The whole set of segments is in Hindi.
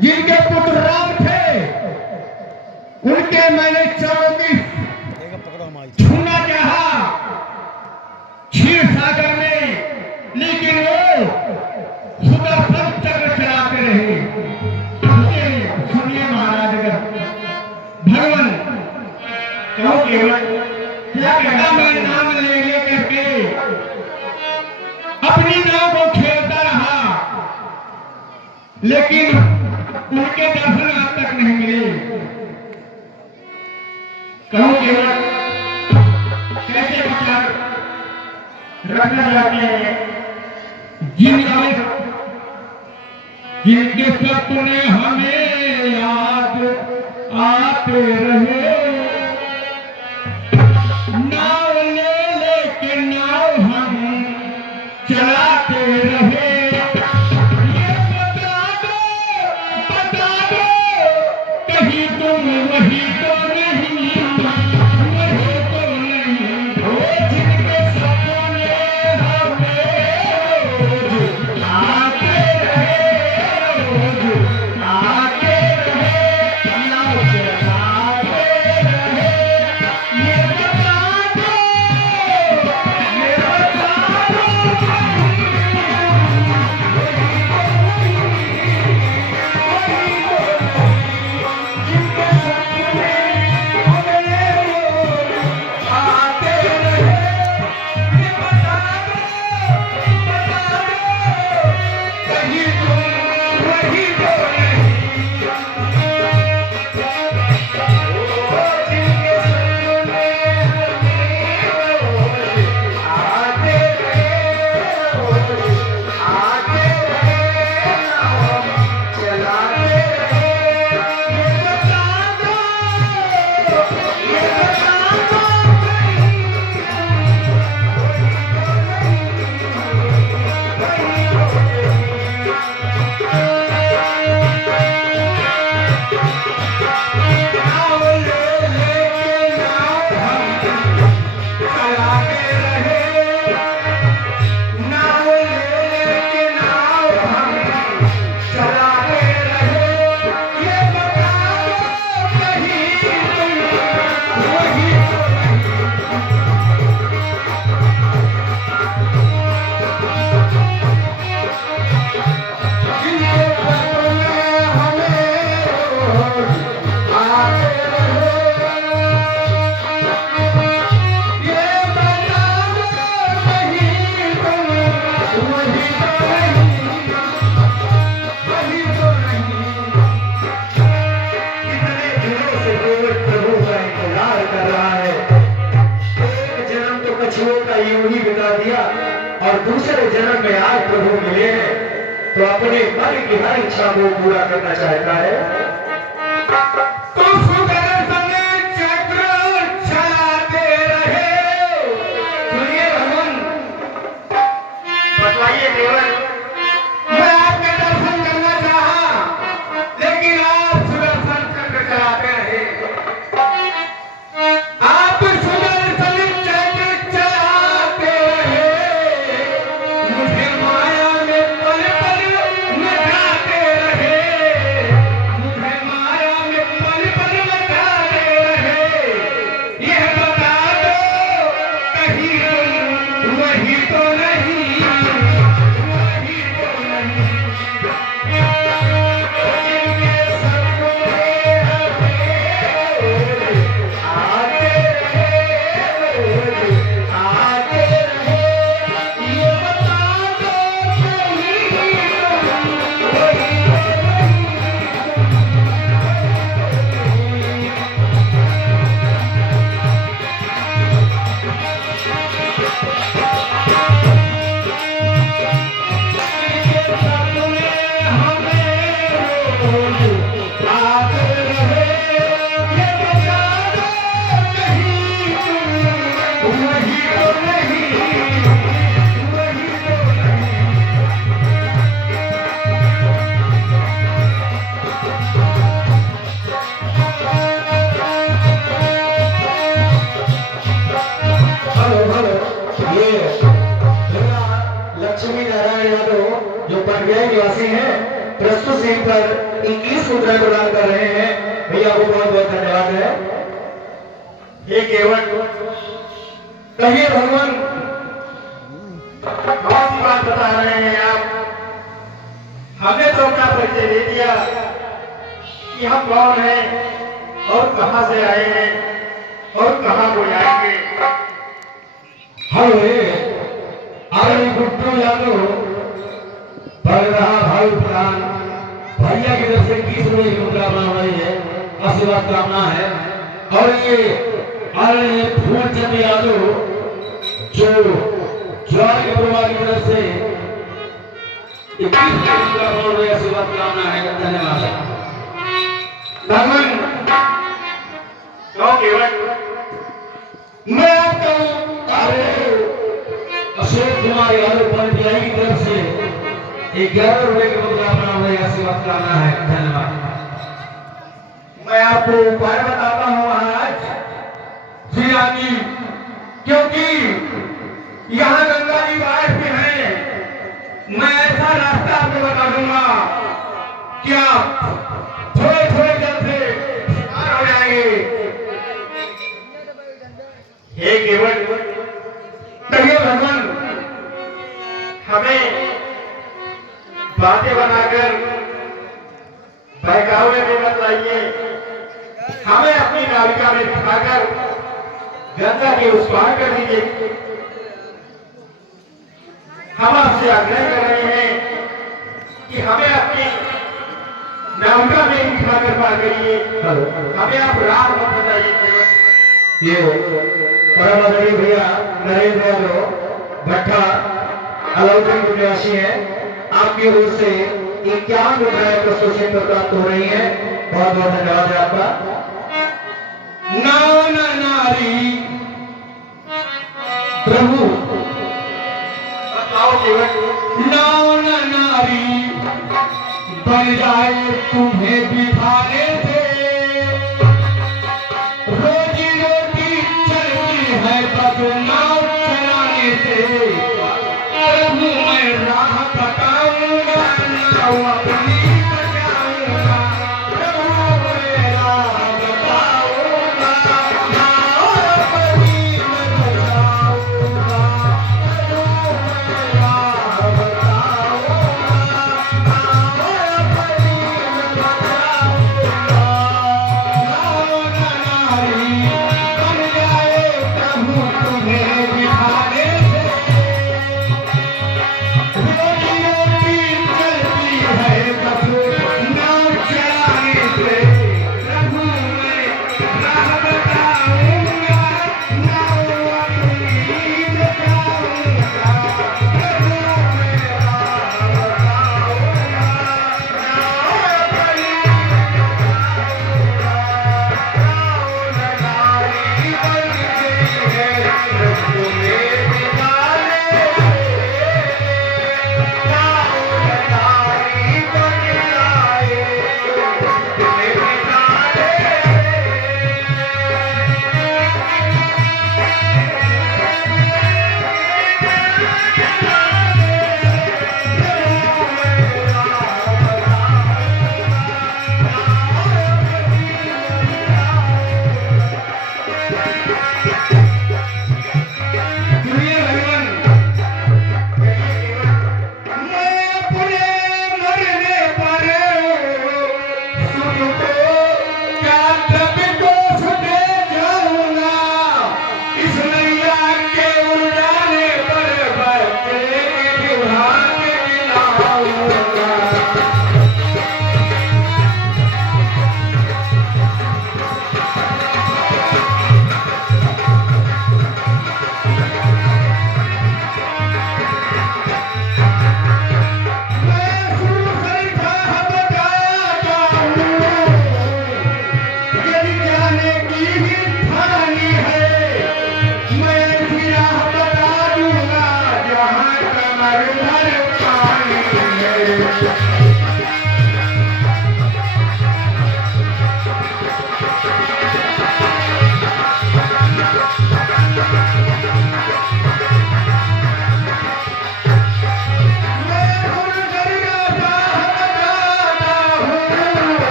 जिनके पुत्र राम थे, उनके मैंने चारों दिस छूना चाहा क्षीर सागर में, लेकिन वो सुदर्शन चक्र चलाते रहे। सुनिए महाराज, भगवान कहो केवल क्या कहता, मैं नाम ले लेकर के अपनी नाव को खेलता रहा, लेकिन उनके दर्शन आज तक नहीं मिले। कहो केवल कैसे विचार रखना चाहते हैं, जिनके सपने हमें याद आते रहे, नाव ले लेके नाव हम चलाते रहे। ये बता दो कहीं तुम वही तो नहीं, वही तो नहीं हो जिनके सपने हमें रोज आते रहे, रोज आते रहे, नाव चलाते रहे। ये बता दो और दूसरे जन्म में आज प्रभु मिले हैं, तो अपने मन की हर इच्छा को पूरा करना चाहता है। तो सुदर्शन चक्र चलाते रहे। सुनिए भगवान, बतलाइए केवल, मैं आपके दर्शन करना चाहा, लेकिन आप सुदर्शन चक्र चलाते रहे। आप सुदर्शन चक्र चलाते रहे, मुझे माया में पल पल नचाते रहे, मुझे माया में पल प्रस्तुत सीन पर 21 मुद्राएं प्रदान कर रहे हैं। भैया को बहुत बहुत धन्यवाद है। ये केवल कहिए भगवान कौन सी बात बता रहे हैं आप? हमें तो अपना परिचय दे दिया कि हम कौन हैं और कहां से आए हैं और कहां को जाएंगे। हेलो अरे गुड्डू यादव बढ़ रहा भाई प्रधान भैया की तरफ से 20 रुपए की मुद्रा बना रही है, आशीर्वाद कामना है। और ये अरे फूलचंद यादव जो ज्वार के परिवार की तरफ से 21 रुपए की मुद्रा बना रही है, आशीर्वाद कामना है। धन्यवाद भगवान मैं आपका अशोक कुमार यादव पंचायत की तरफ से 11 रुपए की मुद्रा बना रही है, आशीर्वाद कामना है। धन्यवाद। मैं आपको उपाय बताता हूँ आज जी आदि, क्योंकि यहाँ गंगा जी बाढ़ में है। मैं ऐसा रास्ता आपको बता दूंगा कि आप थोड़े थोड़े जल से पार हो जाएंगे। हे केवल कहिए भगवान हमें बातें बनाकर बहकावे में मत लाइए। हमें अपनी नाविका में बिठाकर गंगा के उस पार कर दीजिए। हम आपसे आग्रह कर रहे हैं कि हमें अपनी नाविका में बिठाकर पार करिए। हमें आप राह मत बताइए। ये परम आदरणीय भैया नरेंद्र यादव भट्टा अलौकिक निवासी है, आपकी ओर से 51 रुपए प्रस्तुति पर प्राप्त हो रही है। बहुत बहुत धन्यवाद है आपका। नान नारी प्रभु बताओ केवल नान नारी बन जाए तुम्हें बिठाने से, रोजी रोटी चलती है बस नाव चलाने से। प्रभु मैं राह बताऊंगा नाव अपनी बचाऊंगा, प्रभु मैं राह बताऊंगा नाव अपनी बचाऊंगा, प्रभु मैं राह बताऊंगा नाव अपनी बचाऊंगा।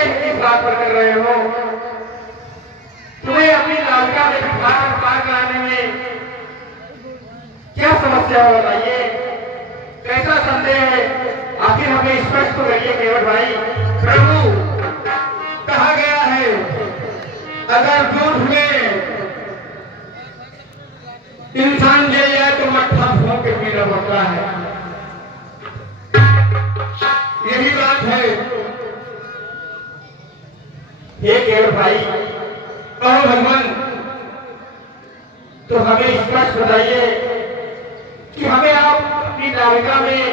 खेद किस बात पर कर रहे हो? तुम्हें अपनी लालिका में बिठाकर पार कराने में क्या समस्या हो बताइए? कैसा संदेह है? आखिर हमें स्पष्ट तो करिए केवट भाई। प्रभु, कहा गया है अगर झूठ में इंसान जल जाए तो मट्ठा फूंक के पीना पड़ता है। यही बात है। ये केवट भाई, कहो भगवान, तो हमें स्पष्ट बताइए कि हमें आप अपनी नाविका में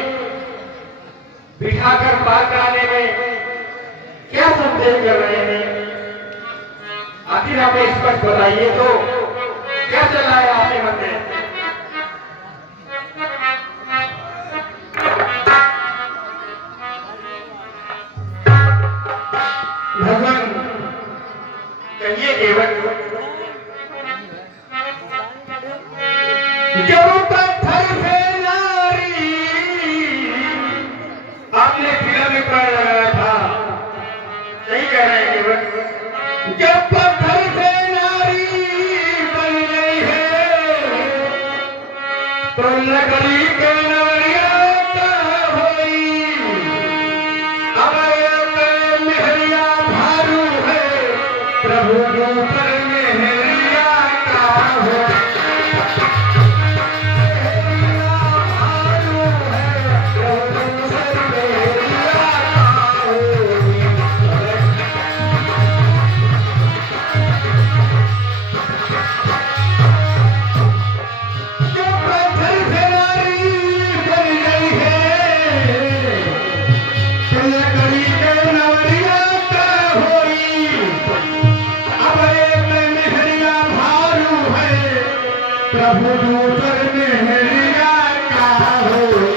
बिठाकर पार कराने में क्या संदेह कर रहे हैं? आखिर हमें स्पष्ट बताइए तो क्या चल रहा है आपके मन में? भगवान, कहिए केवट। जब पत्थर से नारी, आपने फिल्म में प्राण लगाया था। सही कह रहे हैं केवट। जब पत्थर से नारी बन गई है तो लकड़ी के नवरिया का होई। हमारे पे मेहरिया भारू है, प्रभु ऊपर मेहरिया का हो। प्रभु दूसर मेहरिया का होई।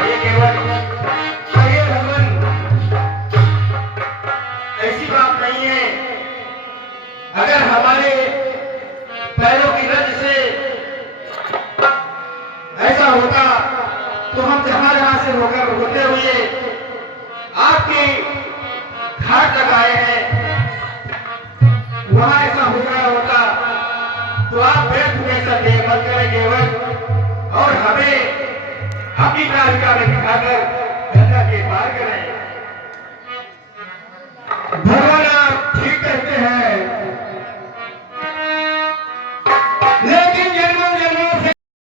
ये केवट, कहिए भगवान, ऐसी बात नहीं है। अगर हमारे पैरों की रज से ऐसा होता तो हम जहां जहां से होते हुए आपके घाट तक आए हैं, वहां ऐसा हो गया होता तो आप व्यर्थ में संदेह मत करें केवल, और हमें अपनी नाविका में बिठाकर